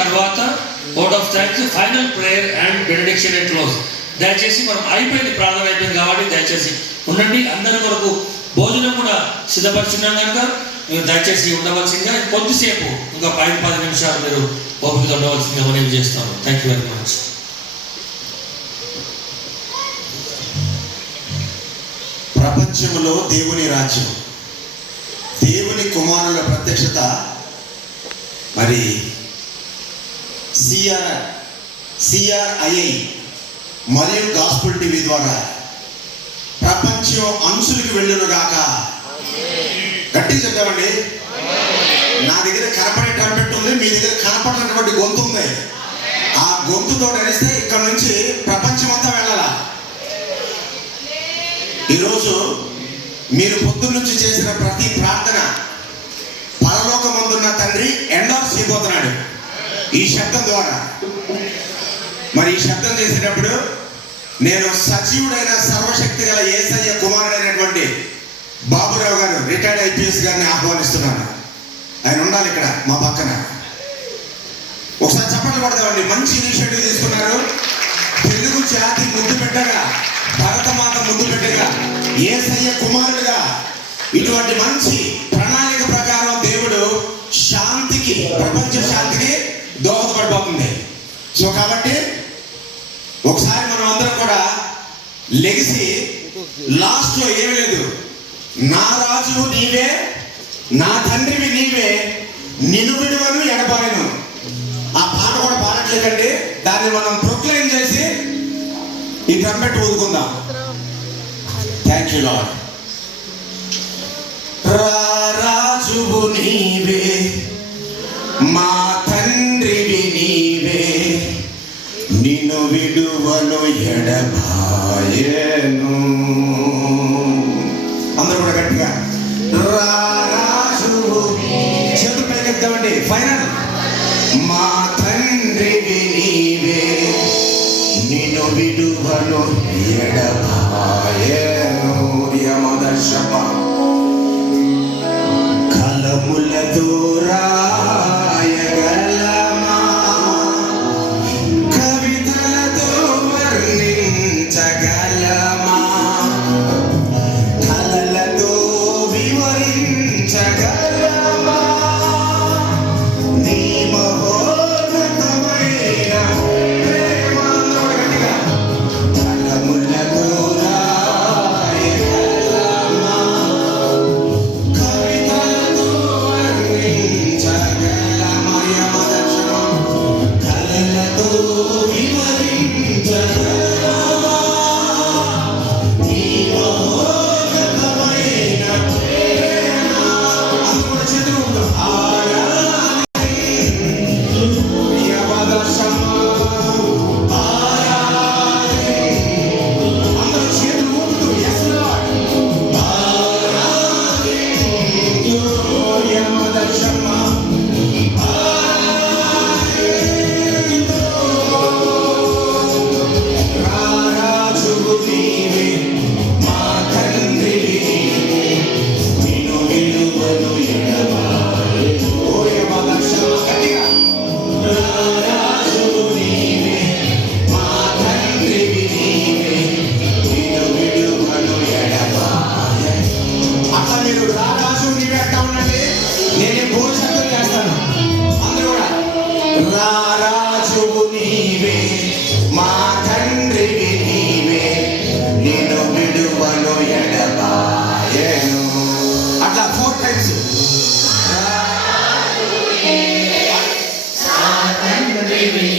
తర్వాత word of thanks, final prayer and benediction and close. దయచేసి మనం అయిపోయింది, ప్రార్థన అయిపోయింది కాబట్టి దయచేసి ఉండండి. అందరి కొరకు భోజనం కూడా సిద్ధపరుచున్నాం కనుక మీరు దయచేసి ఉండవలసిందిగా కొద్దిసేపు ఇంకా 5-10 నిమిషాలు మీరు ఓపిక ఉండవలసిందిగా మనం చేస్తాము. Thank you very much. ప్రపంచంలో దేవుని రాజ్యం, దేవుని కుమారుల ప్రత్యక్షత మరి CRII మరియు గాస్పుల్ టీవీ ద్వారా ప్రపంచం అంచులకు వెళ్ళును గాక. గట్టిగా చెప్తామండి. నా దగ్గర కనపడే ట్రంపెట్ ఉంది, మీ దగ్గర కనపడినటువంటి గొంతు ఉంది. ఆ గొంతుతో నడిస్తే ఇక్కడ నుంచి ప్రపంచం అంతా వెళ్ళాలా. ఈరోజు మీరు పొద్దున్న నుంచి చేసిన ప్రతి ప్రార్థన పరలోకమందున్న తండ్రి ఎండార్స్ అయిపోతున్నాడు ఈ శబ్దం ద్వారా. మరి ఈ శబ్దం చేసేటప్పుడు నేను సజీవుడైన సర్వశక్తి గల యేసయ్య కుమారుడైనటువంటి బాబురావు గారు, రిటైర్డ్ IPS గారిని ఆహ్వానిస్తున్నాను. ఆయన ఉండాలి ఇక్కడ మా పక్కన. ఒకసారి చప్పట్లు పడతామండి. మంచి ఇనిషియేటివ్ తీసుకున్నారు. తెలుగు జాతి ముద్దు పెట్టగా, భరతమాత ముద్దు పెట్టగా, యేసయ్య కుమారుడుగా ఇటువంటి మంచి ప్రణాళిక ప్రకారం దేవుడు శాంతికి, ప్రపంచ శాంతికి దోహదపడిపోతుంది. సో కాబట్టి ఒకసారి మనం అందరం కూడా లెగిసి, లాస్ట్ లో ఏమీ లేదు, నా రాజువు నీవే, నా తండ్రివి నీవే, నిన్ను విడువను ఎడబాయను. ఆ పాట కూడా పాడట్లేదండి. దాన్ని మనం ప్రొక్లైమ్ చేసి ఈ ట్రంపెట్ ఊదుకుందాం. Thank you lord. రాజువు నీవే, మా తండ్రివి నీవే, నిన్ను విడువను ఎడబాయను. అందరూ కూడా గట్టిగా రాజువు, చేతులు పైకెత్తామండి. ఫైనల్. మా తండ్రివి నీవే, నిన్ను విడువను ఎడబాయను. యమదర్శప కలములతో రాయగలమా, కవితలతో వర్ణించగలమా, కలలతో వివరించగలమా, నీ మహోన్నతమైన ప్రేమ. కలములతో రాయగలమా, కవితలతో వర్ణించగలమా, యమదర్శనం, కలలతో వివరించగలమా, నీ మహోన్నతమైన ప్రేమ. అందుకు చేతులు రాజువు నీవే, మా తండ్రివి నీవే, నిన్ను విడువను ఎడబాయను. అట్లా 4 times. రాజువు నీవే, మా తండ్రివి